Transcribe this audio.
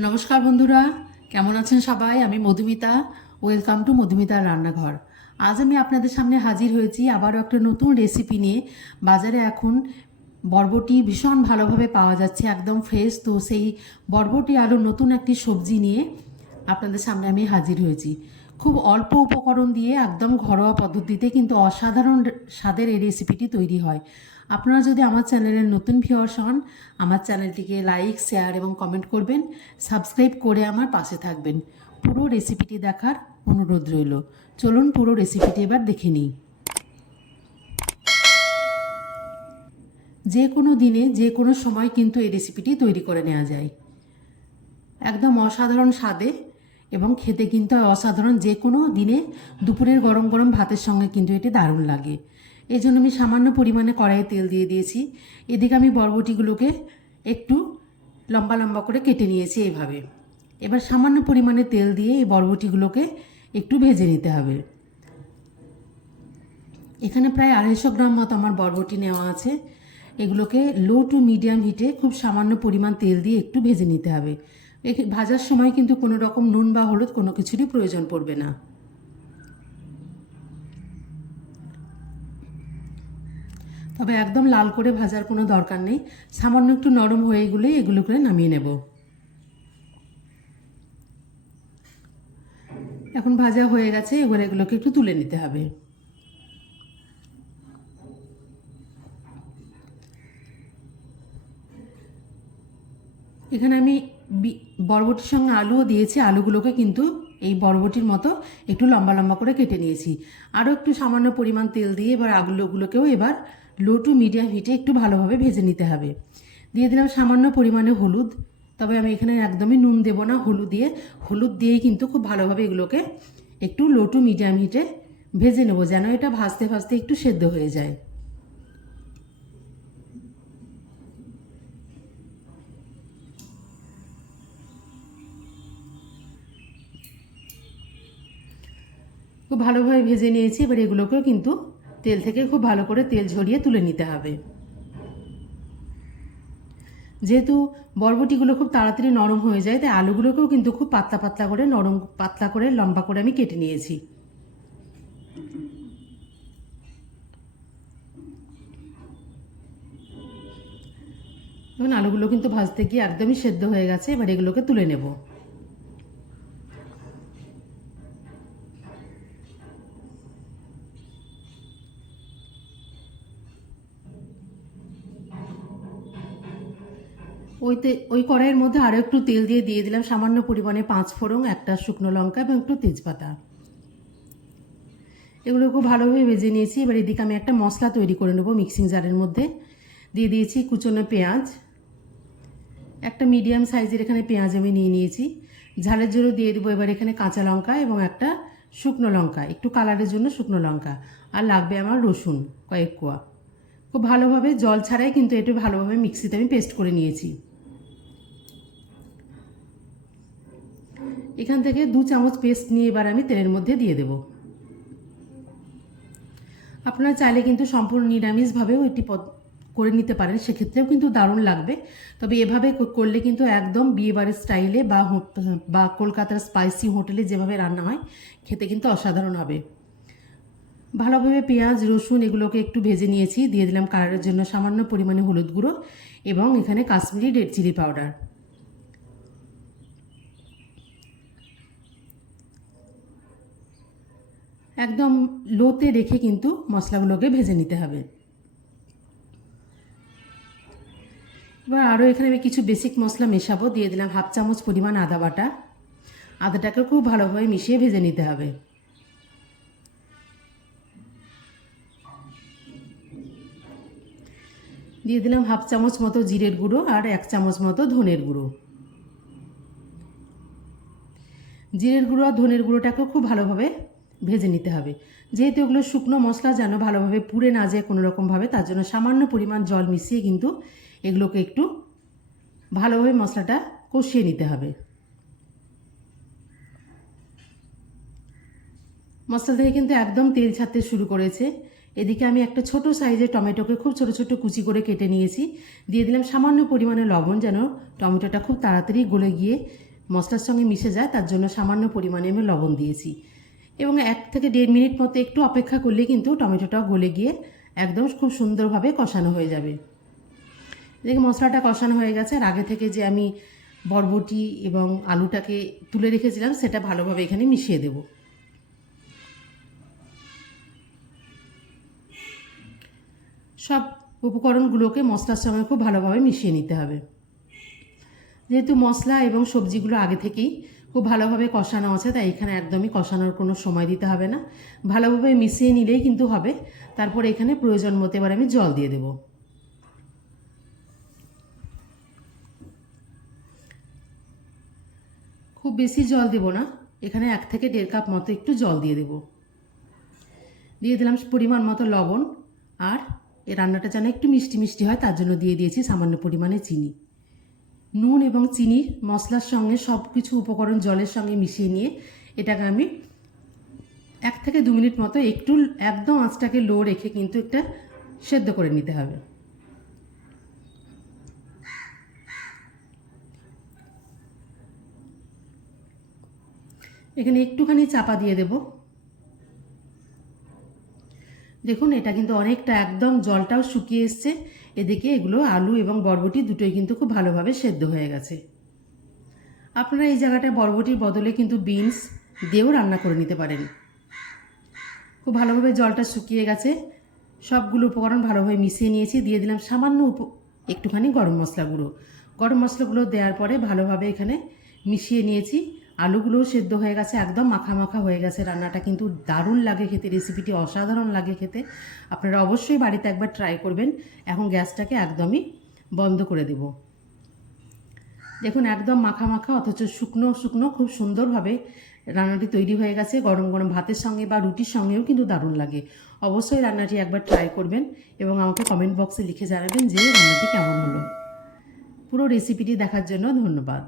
নমস্কার বন্ধুরা, কেমন আছেন সবাই? আমি মধুমিতা ওয়েলকাম টু মধুমিতার রান্নাঘর। আজ আমি আপনাদের সামনে হাজির হয়েছি আবারও একটা নতুন রেসিপি নিয়ে। বাজারে এখন বরবটি ভীষণ ভালোভাবে পাওয়া যাচ্ছে, একদম ফ্রেশ তো সেই বরবটি আলুর নতুন একটি সবজি নিয়ে আপনাদের সামনে আমি হাজির হয়েছি। খুব অল্প উপকরণ দিয়ে, একদম ঘরোয়া পদ্ধতিতে কিন্তু অসাধারণ স্বাদের এই রেসিপিটি তৈরি হয়। আপনারা যদি আমার চ্যানেলের নতুন ভিউয়ার্স হন, আমার চ্যানেলটিকে লাইক শেয়ার এবং কমেন্ট করবেন সাবস্ক্রাইব করে আমার পাশে থাকবেন। পুরো রেসিপিটি দেখার অনুরোধ রইল। চলুন পুরো রেসিপিটি এবার দেখে নিই। যে কোনো দিনে, যে কোনো সময় কিন্তু এই রেসিপিটি তৈরি করে নেওয়া যায়। একদম অসাধারণ স্বাদে এবং খেতে কিন্তু অসাধারণ যে কোনো দিনে দুপুরের গরম গরম ভাতের সঙ্গে কিন্তু এটি দারুণ লাগে। জন্য আমি সামান্য পরিমাণে কড়াইয়ে তেল দিয়ে দিয়েছি। এদিকে আমি বরবটিগুলোকে একটু লম্বা লম্বা করে কেটে নিয়েছি এইভাবে। এবার সামান্য পরিমাণে তেল দিয়ে এই বরবটিগুলোকে একটু ভেজে নিতে হবে। এখানে প্রায় আড়াইশো গ্রাম মতো আমার বরবটি নেওয়া আছে। এগুলোকে লো টু মিডিয়াম হিটে খুব সামান্য পরিমাণ তেল দিয়ে একটু ভেজে নিতে হবে। ভাজার সময় কিন্তু কোনো রকম নুন বা হলুদ কোনো কিছুরই প্রয়োজন পড়বে না। তবে একদম লাল করে ভাজার কোনো দরকার নেই। সামান্য একটু নরম হয়ে গেলেই এগুলো করে নামিয়ে নেব। এখন ভাজা হয়ে গেছে, এবার এগুলোকে একটু তুলে নিতে হবে। এখানে আমি বরবটির সঙ্গে আলুও দিয়েছি। আলুগুলোকে কিন্তু এই বরবটির মতো একটু লম্বা লম্বা করে কেটে নিয়েছি। আরও একটু সামান্য পরিমাণ তেল দিয়ে এবার আলুগুলোকেও এবার লো টু মিডিয়াম হিটে একটু ভালোভাবে ভেজে নিতে হবে। দিয়ে দিলাম সামান্য পরিমাণে হলুদ। তবে আমি এখানে একদমই নুন দেব না, হলুদ দিয়ে। হলুদ দিয়েই কিন্তু খুব ভালোভাবে এগুলোকে একটু লো টু মিডিয়াম হিটে ভেজে নেব, যেন এটা ভাজতে ভাজতে একটু সেদ্ধ হয়ে যায়। খুব ভালোভাবে ভেজে নিয়েছি, এবার এগুলোকেও কিন্তু তেল থেকে খুব ভালো করে তেল ঝরিয়ে তুলে নিতে হবে। যেহেতু বরবটিগুলো খুব তাড়াতাড়ি নরম হয়ে যায়, তাই আলুগুলোকেও কিন্তু খুব পাতলা পাতলা করে নরম, পাতলা করে লম্বা করে আমি কেটে নিয়েছি। এখন আলুগুলো কিন্তু ভাজতে গিয়ে একদমই সেদ্ধ হয়ে গেছে, এবার এগুলোকে তুলে নেব। ওইতে ওই কড়াইয়ের মধ্যে আরও একটু তেল দিয়ে দিয়ে দিলাম। সামান্য পরিমাণে পাঁচ ফোড়ন, একটা শুকনো লঙ্কা এবং একটু তেজপাতা। এগুলো খুব ভালোভাবে ভেজে নিয়েছি। এবার এদিকে আমি একটা মশলা তৈরি করে নেব মিক্সিং জারের মধ্যে। দিয়ে দিয়েছি কুচনো পেঁয়াজ। একটা মিডিয়াম সাইজের এখানে পেঁয়াজ আমি নিয়ে নিয়েছি। ঝালের জন্য দিয়ে দেবো এবার এখানে কাঁচা লঙ্কা এবং একটা শুকনো লঙ্কা। একটু কালারের জন্য শুকনো লঙ্কা। আর লাগবে আমার রসুন, কয়েক কোয়া। খুব ভালোভাবে জল ছাড়াই কিন্তু একটু ভালোভাবে মিক্সিতে আমি পেস্ট করে নিয়েছি। এখান থেকে দু চামচ পেস্ট নিয়ে এবার আমি তেলের মধ্যে দিয়ে দেব। আপনারা চাইলে কিন্তু সম্পূর্ণ নিরামিষভাবেও এটি করে নিতে পারেন, সেক্ষেত্রেও কিন্তু দারুণ লাগবে। তবে এভাবে করলে কিন্তু একদম বিয়েবাড়ির স্টাইলে বা বা কলকাতার স্পাইসি হোটেলে যেভাবে রান্না হয়, খেতে কিন্তু অসাধারণ হবে। ভালোভাবে পেঁয়াজ, রসুন এগুলোকে একটু ভেজে নিয়েছি, দিয়ে দিলাম কালারের জন্য সামান্য পরিমাণে হলুদ গুঁড়ো এবং এখানে কাশ্মীরি রেড চিলি পাউডার। একদম লোতে রেখে কিন্তু মশলাগুলোকে ভেজে নিতে হবে। এবার আরও এখানে আমি কিছু বেসিক মশলা মেশাবো, দিয়ে দিলাম হাফ চামচ পরিমাণ আদা বাটা। আদাটাকে খুব ভালোভাবে মিশিয়ে ভেজে নিতে হবে। দিয়ে দিলাম হাফ চামচ মতো জিরের গুঁড়ো আর এক চামচ মতো ধনের গুঁড়ো। জিরের গুঁড়ো আর ধনের গুঁড়োটাকেও খুব ভালোভাবে ভেজে নিতে হবে। যেহেতু ওগুলো শুকনো মশলা যেন ভালোভাবে পুড়ে না যায় কোনো রকমভাবে, তার জন্য সামান্য পরিমাণ জল মিশিয়ে কিন্তু এগুলোকে একটু ভালোভাবে মশলাটা কষিয়ে নিতে হবে। মশলা থেকে কিন্তু একদম তেল ছাড়তে শুরু করেছে। এদিকে আমি একটা ছোট সাইজের টমেটোকে খুব ছোট ছোট কুচি করে কেটে নিয়েছি। দিয়ে দিলাম সামান্য পরিমাণে লবণ যেন টমেটোটা খুব তাড়াতাড়ি গলে গিয়ে মশলার সঙ্গে মিশে যায়, তার জন্য সামান্য পরিমাণে আমি লবণ দিয়েছি। এবং এক থেকে দেড় মিনিট মতো একটু অপেক্ষা করলে কিন্তু টমেটোটা গলে গিয়ে একদম খুব সুন্দরভাবে কষানো হয়ে যাবে। দেখে মশলাটা কষানো হয়ে গেছে আর আগে থেকে যে আমি বরবটি এবং আলুটাকে তুলে রেখেছিলাম সেটা ভালোভাবে এখানে মিশিয়ে দেব। সব উপকরণগুলোকে মশলার সঙ্গে খুব ভালোভাবে মিশিয়ে নিতে হবে। যেহেতু মশলা এবং সবজিগুলো আগে থেকেই খুব ভালোভাবে কষানো আছে, তাই এখানে একদমই কষানোর কোনো সময় দিতে হবে না। ভালোভাবে মিশিয়ে নিলেই কিন্তু হবে। তারপর এখানে প্রয়োজন মতো এবার আমি জল দিয়ে দেবো। খুব বেশি জল দেব না, এখানে এক থেকে দেড় কাপ মতো একটু জল দিয়ে দেব। দিয়ে দিলাম পরিমাণ মতো লবণ, আর এই রান্নাটা যেন একটু মিষ্টি মিষ্টি হয়, তার জন্য দিয়ে দিয়েছি সামান্য পরিমাণে চিনি। নুন এবং চিনি মশলার সঙ্গে সব কিছু উপকরণ জলের সঙ্গে মিশিয়ে নিয়ে এটাকে আমি এক থেকে দু মিনিট মতো একটু একদম আঁচটাকে লো রেখে কিন্তু একটা সেদ্ধ করে নিতে হবে। এখানে একটুখানি চাপা দিয়ে দেব। দেখুন, এটা কিন্তু অনেকটা একদম জলটাও শুকিয়ে এসছে। এদিকে এগুলো আলু এবং বরবটি দুটোই কিন্তু খুব ভালোভাবে সেদ্ধ হয়ে গেছে। আপনারা এই জায়গাটায় বরবটির বদলে কিন্তু বিনস দিয়েও রান্না করে নিতে পারেন। খুব ভালোভাবে জলটা শুকিয়ে গেছে। সবগুলো উপকরণ ভালোভাবে মিশিয়ে নিয়েছি। দিয়ে দিলাম সামান্য উপ একটুখানি গরম মশলা গুঁড়ো। গরম মশলাগুলো দেওয়ার পরে ভালোভাবে এখানে মিশিয়ে নিয়েছি। আলুগুলোও সেদ্ধ হয়ে গেছে, একদম মাখা মাখা হয়ে গেছে। রান্নাটা কিন্তু দারুণ লাগে খেতে রেসিপিটি অসাধারণ লাগে খেতে। আপনারা অবশ্যই বাড়িতে একবার ট্রাই করবেন। এখন গ্যাসটাকে একদমই বন্ধ করে দেব। দেখুন, একদম মাখা মাখা, অথচ শুকনো শুকনো, খুব সুন্দরভাবে রান্নাটি তৈরি হয়ে গেছে। গরম গরম ভাতের সঙ্গে বা রুটির সঙ্গেও কিন্তু দারুণ লাগে। অবশ্যই রান্নাটি একবার ট্রাই করবেন এবং আমাকে কমেন্ট বক্সে লিখে জানাবেন যে রান্নাটি কেমন হলো। পুরো রেসিপিটি দেখার জন্য ধন্যবাদ।